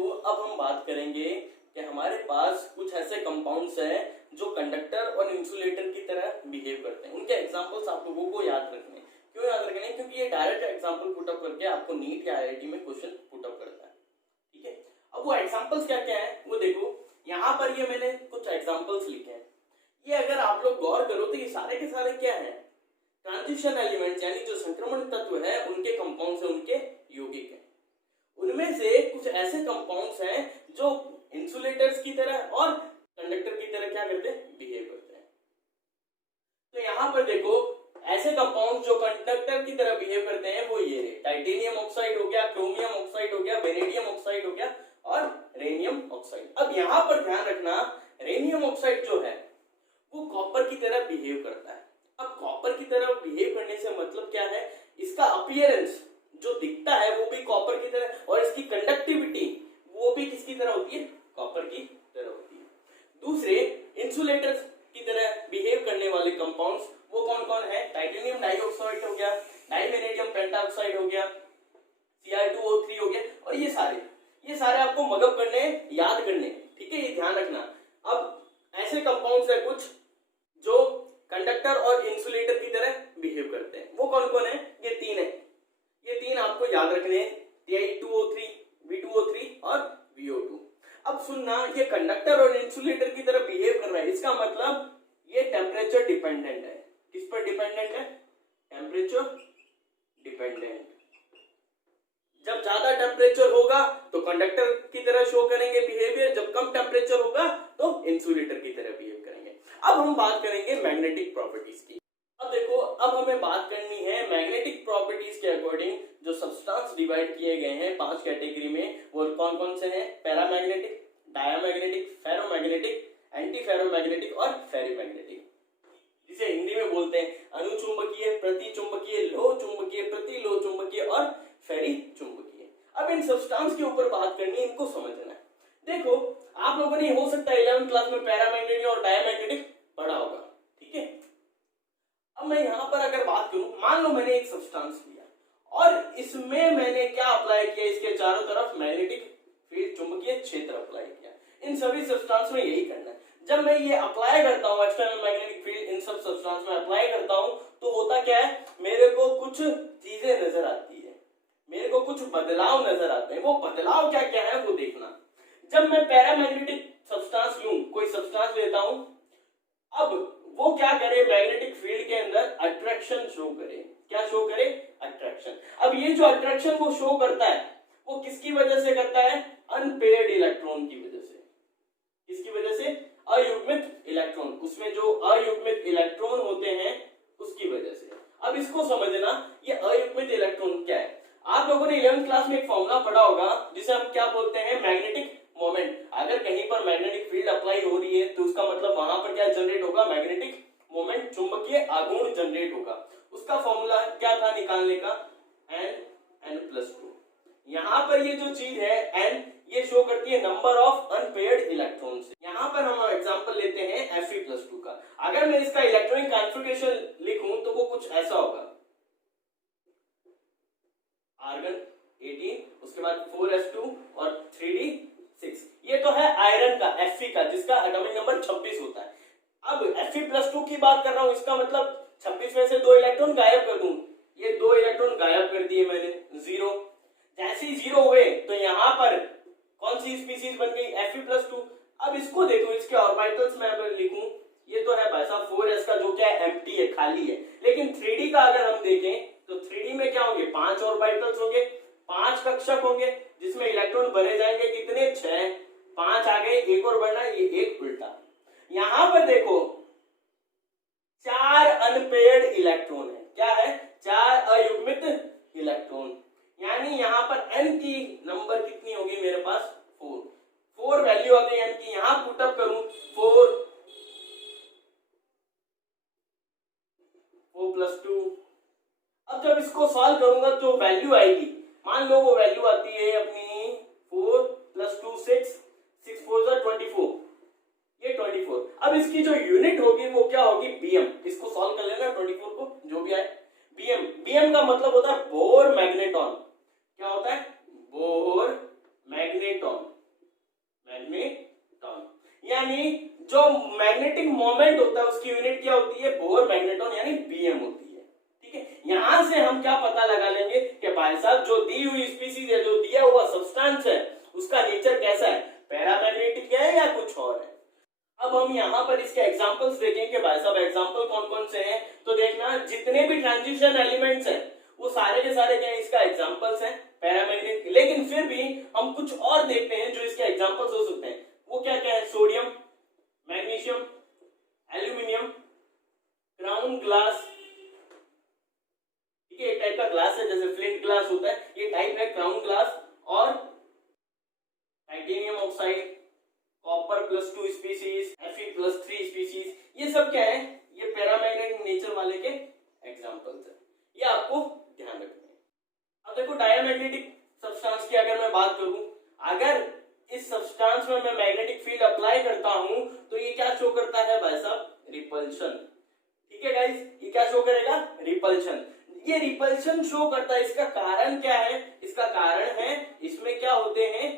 देखो अब हम बात करेंगे कि हमारे पास कुछ ऐसे कंपाउंड्स हैं जो कंडक्टर और इंसुलेटर की तरह बिहेव करते हैं। उनके एग्जांपल्स आप लोगों को याद रखने हैं। क्यों याद रखने हैं? क्योंकि ये डायरेक्ट एग्जांपल पुट अप करके आपको नीट या आईआईटी में क्वेश्चन पुट अप करता है। ठीक है, अब वो एग्जांपल्स क्या क्या है वो देखो। यहाँ पर ये मैंने कुछ एग्जांपल्स लिखे हैं। ये अगर आप लोग गौर करो तो ये सारे के सारे क्या है? ट्रांजिशन एलिमेंट्स, यानी जो संक्रमण तत्व है उनके कंपाउंड्स है, उनके यौगिक है। उनमें से कुछ ऐसे कंपाउंड्स हैं जो इंसुलेटर्स की तरह और कंडक्टर की तरह क्या करते हैं? बिहेव करते हैं। तो यहाँ पर देखो ऐसे कंपाउंड जो कंडक्टर की तरह बिहेव करते हैं वो ये है। टाइटेनियम ऑक्साइड हो गया, क्रोमियम ऑक्साइड हो गया, वेनेडियम ऑक्साइड हो गया और रेनियम ऑक्साइड। अब यहाँ पर ध्यान रखना, रेनियम ऑक्साइड जो है वो कॉपर की तरह बिहेव करता है। अब कॉपर की तरह बिहेव करने से मतलब क्या है? इसका अपीयरेंस जो दिखता है वो भी कॉपर की तरह, और इसकी कंडक्टिविटी वो भी किसकी तरह होती है? कॉपर की तरह होती है। दूसरे इंसुलेटर्स की तरह बिहेव करने वाले कंपाउंड्स वो कौन कौन है? टाइटेनियम डाइऑक्साइड हो गया, डाइवेनेडियम पेंटाऑक्साइड हो गया, Cr2O3 हो गया, और ये सारे आपको मगअप करने, याद करने। ठीक है, ये ध्यान रखना। अब ऐसे कंपाउंड्स है कुछ जो कंडक्टर और इंसुलेटर की तरह बिहेव करते हैं। वो कौन कौन है? ये तीन है। ये तीन आपको याद रखने हैं, Ti2O3, V2O3 और VO2। अब सुनना, ये कंडक्टर और इंसुलेटर की तरह बिहेव कर रहा है, इसका मतलब ये टेम्परेचर डिपेंडेंट है। किस पर डिपेंडेंट है? Temperature dependent. जब ज्यादा टेम्परेचर होगा तो कंडक्टर की तरह शो करेंगे बिहेवियर, जब कम टेम्परेचर होगा तो इंसुलेटर की तरह बिहेव करेंगे। अब हम बात करेंगे मैग्नेटिक प्रॉपर्टीज की। अब देखो, अब हमें बात करनी है मैग्नेटिक प्रॉपर्टीज के अकॉर्डिंग जो सब्सटेंस डिवाइड किए गए हैं 5 कैटेगरी में, वो कौन कौन से हैं? Paramagnetic, diamagnetic, ferromagnetic, anti ferromagnetic और फेरीमैग्नेटिक। जिसे हिंदी में बोलते हैं अनुचुंबकीय, प्रतिचुंबकीय, लो चुंबकीय, प्रति लो चुंबकीय और फेरी चुंबकीय। अब इन सब्सटेंस के ऊपर बात करनी है, इनको समझना है। देखो, आप लोगों ने हो सकता है 11th क्लास में पैरामैग्नेटिक और डायामैग्नेटिक पढ़ा होगा। ठीक है, अब मैं यहां पर अगर बात करूं, मान लो मैंने एक सब्सटेंस लिया और इसमें मैंने क्या अप्लाई किया? इसके चारों तरफ मैग्नेटिक फील्ड, चुंबकीय क्षेत्र अप्लाई किया। इन सभी सब्सटेंस में यही करना है। जब मैं ये अप्लाई करता हूं, एक्सटर्नल मैग्नेटिक फील्ड इन सब सब्सटेंस में अप्लाई करता हूं, तो होता क्या है? मेरे को कुछ चीजें नजर आती है, मेरे को कुछ बदलाव नजर आते हैं। वो बदलाव क्या क्या है वो देखना। जब मैं पैरामैग्नेटिक सब्सटेंस लूं, कोई सब्सटेंस लेता हूं, अब वो क्या करे? मैग्नेटिक फील्ड के अंदर अट्रैक्शन शो करे। क्या शो करे? अट्रैक्शन। अब ये जो अट्रैक्शन वो शो करता है वो किसकी वजह से करता है? अनपेयर्ड इलेक्ट्रॉन की वजह से। किसकी वजह से? अयुग्मित इलेक्ट्रॉन। उसमें जो अयुग्मित इलेक्ट्रॉन होते हैं उसकी वजह से। अब इसको समझना, ये अयुग्मित इलेक्ट्रॉन क्या है? आप लोगों ने 11th क्लास में एक फॉर्मूला पढ़ा होगा जिसे हम क्या बोलते हैं? Magnetic moment. अगर कहीं पर मैग्नेटिक फील्ड अप्लाई हो रही है तो उसका मतलब वहां पर क्या जनरेट होगा? मैग्नेटिक मोमेंट, चुंबकीय आघूर्ण जनरेट होगा। उसका फॉर्मूला क्या था निकालने का? N+2। यहाँ पर ये जो चीज है N, ये शो करती है नंबर ऑफ अनपेयर्ड इलेक्ट्रॉन्स। यहाँ पर हम एग्जांपल लेते हैं Fe+2 का। अगर मैं इसका इलेक्ट्रॉनिक कॉन्फ़िगरेशन लिखूं तो वो कुछ ऐसा होगा, आर्गन 18, उसके बाद 4s2 और 3d6। ये तो है आयरन का, Fe का, जिसका एटॉमिक नंबर 26 होता है। अब Fe+2 की बात कर रहा हूं, इसका मतलब 26 में से 2 इलेक्ट्रॉन गायब कर दूं। ये 2 इलेक्ट्रॉन गायब कर दिए मैंने, 0। जैसे ही 0 हुए तो यहां पर कौन सी स्पीसीज बन गई? Fe+2। अब इसको देखो, इसके ऑर्बिटल्स में अगर लिखूं, ये तो है भाई साहब 4s का, जो क्या है? एम्प्टी है, खाली है। लेकिन 3d का अगर हम देखें तो 3d में क्या होंगे? 5 ऑर्बिटल्स होंगे, 5 कक्षक होंगे, जिसमें इलेक्ट्रॉन भरे जाएंगे कितने? 6। 5 आ गए, एक और बढ़ना, ये एक उल्टा। यहां पर देखो 4 अनपेयर्ड इलेक्ट्रॉन है। क्या है? 4 अयुग्मित इलेक्ट्रॉन। यानी यहां पर n की नंबर कितनी होगी मेरे पास? 4 वैल्यू आ गई n की। यहां पुटअप करूं 4+2। अब जब इसको सॉल्व करूंगा तो वैल्यू आएगी, मान लो वो वैल्यू आती है अपनी 4+2 6, 6 4 24, ये 24। अब इसकी जो यूनिट होगी वो क्या होगी? bm। इसको सॉल्व कर लेना 24 को, जो भी आए। bm का मतलब होता है बोर मैग्नेटॉन। क्या होता है? Bore magneton. यानी जो मैग्नेटिक मोमेंट होता है उसकी यूनिट क्या होती है, बोर मैग्नेटॉन यानी बीएम होती है। ठीक है, यहां से हम क्या पता लगा लेंगे कि भाई साहब जो दी हुई स्पीसीज है, जो दिया हुआ सब्सटेंस है, उसका नेचर कैसा है, पैरामैग्नेटिक है या कुछ और है। अब हम यहाँ पर इसके एग्जांपल्स देखेंगे भाई साहब, एग्जांपल कौन कौन से हैं, तो देखना जितने भी ट्रांजिशन एलिमेंट्स हैं वो सारे के सारे क्या है, इसका एग्जांपल्स हैं पैरामैग्नेटिक। लेकिन फिर भी हम कुछ और देखते हैं जो इसके एग्जांपल्स हो सकते हैं। वो क्या क्या है, sodium, magnesium, aluminium, crown glass. ठीक है, एक टाइप का ग्लास है जैसे फ्लिंट ग्लास होता है, ये टाइप है क्राउन ग्लास, और titanium oxide, copper +2 species, Fe+3 species. ये सब क्या है, ये पैरामैग्नेटिक नेचर वाले के एग्जांपल्स है, ये आपको ध्यान रखना है। अब देखो डायमैग्नेटिक सब्सटेंस की अगर मैं बात करूं, अगर इस सब्सटेंस में मैं मैग्नेटिक फील्ड अप्लाई करता हूं तो ये क्या शो करता है भाई साहब, रिपल्शन। ठीक है गाइस, ये क्या शो करेगा, रिपल्शन। ये रिपल्शन शो करता है, इसका कारण क्या है, इसका कारण है इसमें क्या होते हैं,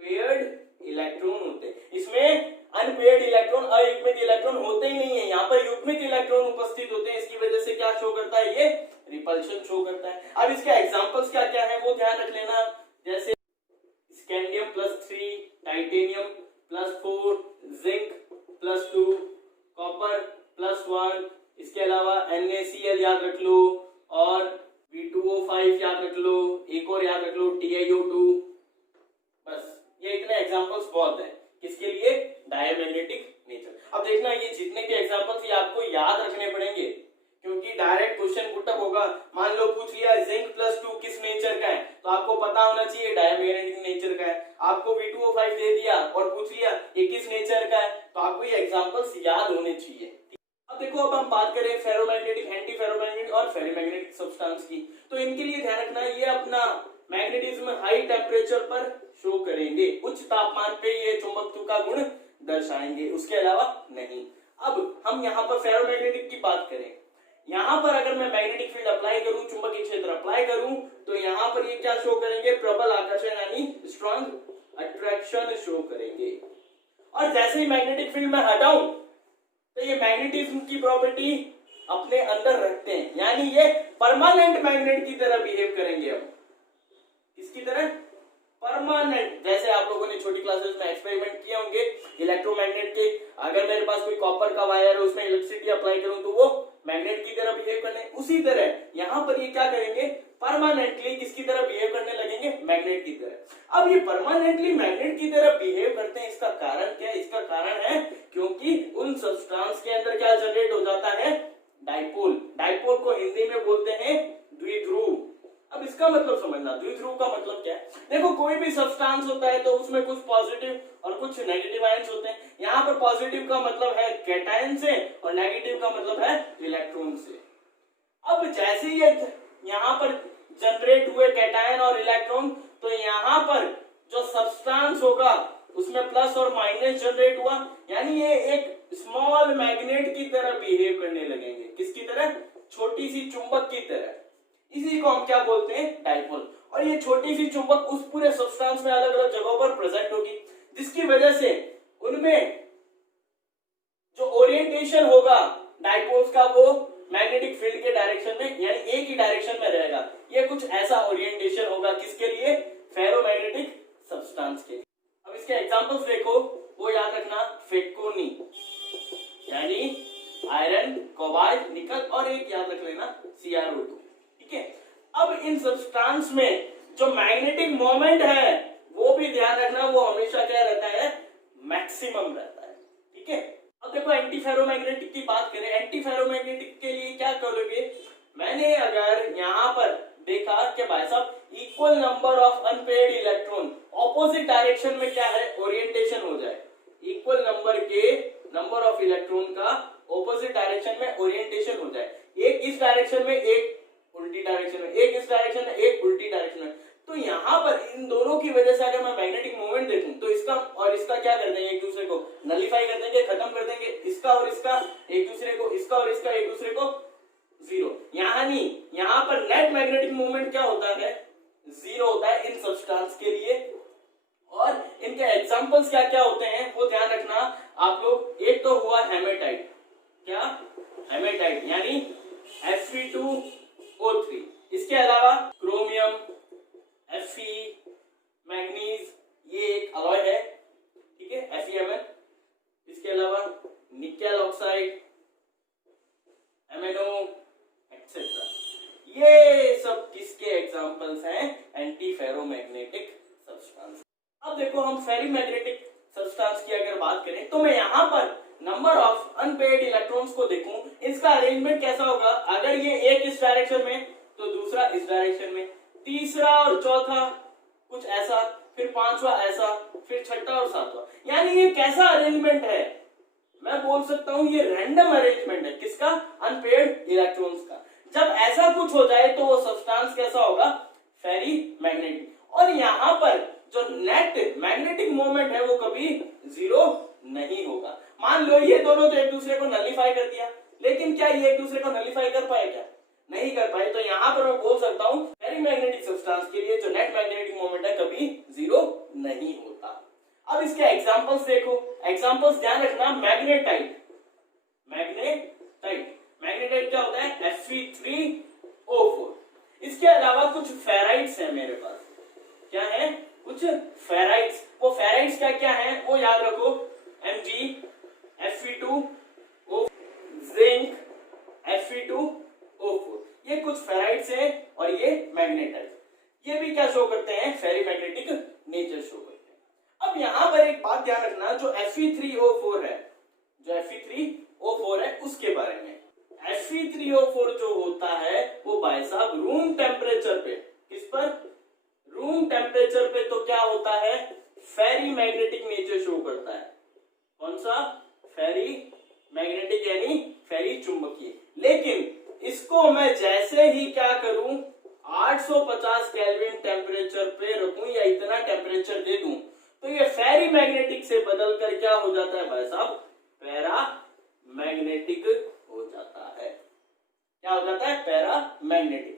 पेयर्ड इलेक्ट्रॉन होते हैं। इसमें अनपेयर्ड इलेक्ट्रॉन, अयुग्मित इलेक्ट्रॉन होते ही नहीं है, यहाँ पर युग्मित इलेक्ट्रॉन उपस्थित होते हैं। इसकी वजह से क्या शो करता है, ये रिपल्शन शो करता है। अब इसके एग्जांपल्स क्या क्या है वो ध्यान रख लेना, जैसे स्कैंडियम +3, टाइटेनियम +4, जिंक +2, कॉपर +1, इसके अलावा NaCl याद रख लो, और V2O5 याद रख लो, एक और याद रख लो TiO2। बस ये इतने एग्जांपल्स बहुत हैं किसके लिए, डायमैग्नेटिक नेचर। अब देखना ये जितने भी एग्जांपल्स ये आपको याद रखने पड़ेंगे, क्योंकि डायरेक्ट क्वेश्चन पुटअप होगा। मान लो पूछ लिया जिंक +2 किस नेचर का है, तो आपको पता होना चाहिए डायमैग्नेटिक नेचर का है। आपको V2O5 दे दिया और पूछ लिया ये किस नेचर का है, तो आपको ये एग्जांपल्स याद होने चाहिए। अब देखो, अब हम बात करें फेरोमैग्नेटिक, एंटी फेरोमैग्नेटिक और फेरोमैग्नेटिक सब्सटेंस की, तो इनके लिए ध्यान रखना ये अपना मैग्नेटिज्म हाई टेम्परेचर पर शो करेंगे, उच्च तापमान पे ये चुंबकत्व का गुण दर्शाएंगे, उसके अलावा नहीं। अब हम यहाँ पर फेरोमैग्नेटिक की बात करें, यहाँ पर अगर मैं मैग्नेटिक फील्ड अप्लाई करूं, चुंबकीय क्षेत्र अप्लाई करूं, तो यहाँ पर ये क्या शो करेंगे, प्रबल आकर्षण यानी स्ट्रॉन्ग अट्रैक्शन शो करेंगे। और जैसे ही मैग्नेटिक फील्ड में हटाऊं तो ये मैग्नेटिज्म की प्रॉपर्टी अपने अंदर रखते हैं, यानी ये परमानेंट मैग्नेट की तरह बिहेव करेंगे। अब किसकी तरह, परमानेंट। जैसे आप लोगों ने छोटी क्लासेस में एक्सपेरिमेंट किए होंगे इलेक्ट्रोमैग्नेट के, अगर मेरे पास कोई कॉपर का वायर है उसमें इलेक्ट्रिसिटी अप्लाई करूं तो वो मैग्नेट की तरह बिहेव करने, उसी तरह यहाँ पर ये क्या करेंगे, परमानेंटली किसकी तरह बिहेव करने लगेंगे, मैग्नेट की तरह। अब ये परमानेंटली मैग्नेट की तरह बिहेव करते हैं, इसका कारण क्या है, इसका कारण है क्योंकि उन सब्सटेंस के अंदर क्या जनरेट हो जाता है, डाइपोल। डाइपोल को हिंदी में बोलते हैं द्विध्रुव। अब इसका मतलब समझना, द्विध्रुव का मतलब क्या है, देखो कोई भी सब्सटेंस होता है तो उसमें कुछ पॉजिटिव और कुछ नेगेटिव आयंस होते हैं। यहाँ पर पॉजिटिव का मतलब है कैटायन से और नेगेटिव का मतलब है इलेक्ट्रॉन से। अब जैसे ये यहाँ पर जनरेट हुए कैटायन और इलेक्ट्रॉन, तो यहाँ पर जो सब्सटेंस होगा उसमें प्लस और माइनस जनरेट हुआ, यानी ये एक स्मॉल मैग्नेट की तरह बिहेव करने लगेंगे। किसकी तरह, छोटी सी चुंबक की तरह। इसी को हम क्या बोलते हैं, डाइपोल। और ये छोटी सी चुंबक उस पूरे सब्सटेंस में अलग अलग जगहों पर प्रेजेंट होगी, जिसकी वजह से उनमें जो ओरिएंटेशन होगा डाइपोल्स का वो मैग्नेटिक फील्ड के डायरेक्शन में, यानी एक ही डायरेक्शन में रहेगा। ये कुछ ऐसा ओरिएंटेशन होगा किसके लिए, फेरोमैग्नेटिक सब्सटेंस के लिए। अब इसके एग्जांपल्स देखो, वो याद रखना, फेकोनी यानी आयरन, कोबाल्ट, निकल, और एक याद रख लेना CrO2। ठीक है, अब इन सब्सटेंस में जो मैग्नेटिक मोमेंट है वो भी ध्यान रखना, वो हमेशा क्या रहता है, मैक्सिमम रहता है। ठीक है, अब देखो एंटी फेरोमैग्नेटिक की बात करें, एंटी फेरोमैग्नेटिक के लिए क्या करोगे, मैंने अगर यहाँ पर देखा कि भाई साहब equal number of unpaired electron opposite direction में क्या है, ओरिएंटेशन हो जाए, इक्वल नंबर ऑफ इलेक्ट्रॉन का ऑपोजिट डायरेक्शन में ओरिएंटेशन हो जाए, एक इस डायरेक्शन में एक उल्टी डायरेक्शन में, एक इस डायरेक्शन में एक उल्टी डायरेक्शन में, तो यहाँ पर इन दोनों की वजह से अगर मैं मैग्नेटिक मोमेंट देखूं तो इसका और इसका क्या कर देंगे, एक दूसरे को नलिफाई कर देंगे, खत्म कर देंगे, इसका और इसका एक दूसरे को, इसका और इसका एक दूसरे को जीरो। यहाँ नहीं, यहाँ पर नेट मैग्नेटिक मोमेंट क्या होता है, जीरो होता है इन सब्सटेंस के लिए, और इन इनके एग्जांपल्स क्या क्या होते हैं वो ध्यान रखना आप लोग। एक तो हुआ हेमेटाइट, क्या हेमेटाइट यानी Fe2O3। इसके अलावा क्रोमियम, Fe, मैग्नीज, ये एक अलॉय है, ठीक है, FeMn। इसके अलावा निकेल ऑक्साइड, एमएनओ एक्सेट्रा। ये सब किसके एग्जांपल्स हैं? Anti ferromagnetic substance. अब देखो हम फेरोमैग्नेटिक सब्सटेंस की अगर बात करें तो मैं यहां पर नंबर ऑफ अनपेयर्ड इलेक्ट्रॉन्स को देखूं, इसका अरेंजमेंट कैसा होगा? अगर ये एक इस डायरेक्शन में तो दूसरा इस डायरेक्शन में, तीसरा और चौथा कुछ ऐसा, फिर पांचवा ऐसा, फिर छठा और सातवां। यानी ये कैसा अरेंजमेंट है? मैं बोल सकता हूं ये रैंडम अरेंजमेंट है। किसका? अनपेयर्ड इलेक्ट्रॉन्स का। जब ऐसा कुछ हो जाए तो वो सब्सटेंस कैसा होगा? फेरीमैग्नेटिक। और यहां पर जो नेट मैग्नेटिक मोमेंट है वो कभी जीरो नहीं होगा। मान लो ये दोनों तो एक दूसरे को नलिफाई कर दिया, लेकिन क्या ये एक दूसरे को नलिफाई कर पाए? क्या नहीं कर पाए। तो यहां पर मैं बोल सकता हूं फेरीमैग्नेटिक सब्सटेंस के लिए जो नेट मैग्नेटिक मोमेंट है कभी जीरो नहीं होता। अब इसके एग्जांपल्स देखो, एग्जांपल्स ध्यान रखना। मैग्नेटाइट, मैग्नेटाइट क्या होता है? Fe3O4। इसके अलावा कुछ फेराइट्स हैं मेरे पास। क्या है? कुछ फेराइट्स। वो फेराइट्स क्या क्या है वो याद रखो। Mg, Fe2O, zinc, Fe2O4। ये कुछ फेराइट्स हैं और ये मैग्नेटाइट। ये भी क्या शो करते हैं? फेरीमैग्नेटिक नेचर शो करते हैं। अब यहां पर एक बात ध्यान रखना, जो Fe3O4 है, जो Fe3O4 है उसके बारे में। Fe3O4 जो होता है वो भाई साहब रूम टेम्परेचर पे, किस पर? रूम टेम्परेचर पे तो क्या होता है? फेरीमैग्नेटिक नेचर शो करता है। कौन सा? फेरीमैग्नेटिक यानी फेरी चुंबकीय। लेकिन इसको मैं जैसे ही क्या करूं, 850 केल्विन टेम्परेचर पे रखूं या इतना टेम्परेचर दे दूं तो ये फेरीमैग्नेटिक से बदलकर क्या हो जाता है भाई साहब? पैरामैग्नेटिक हो जाता है। क्या हो जाता है? पैरामैग्नेटिक।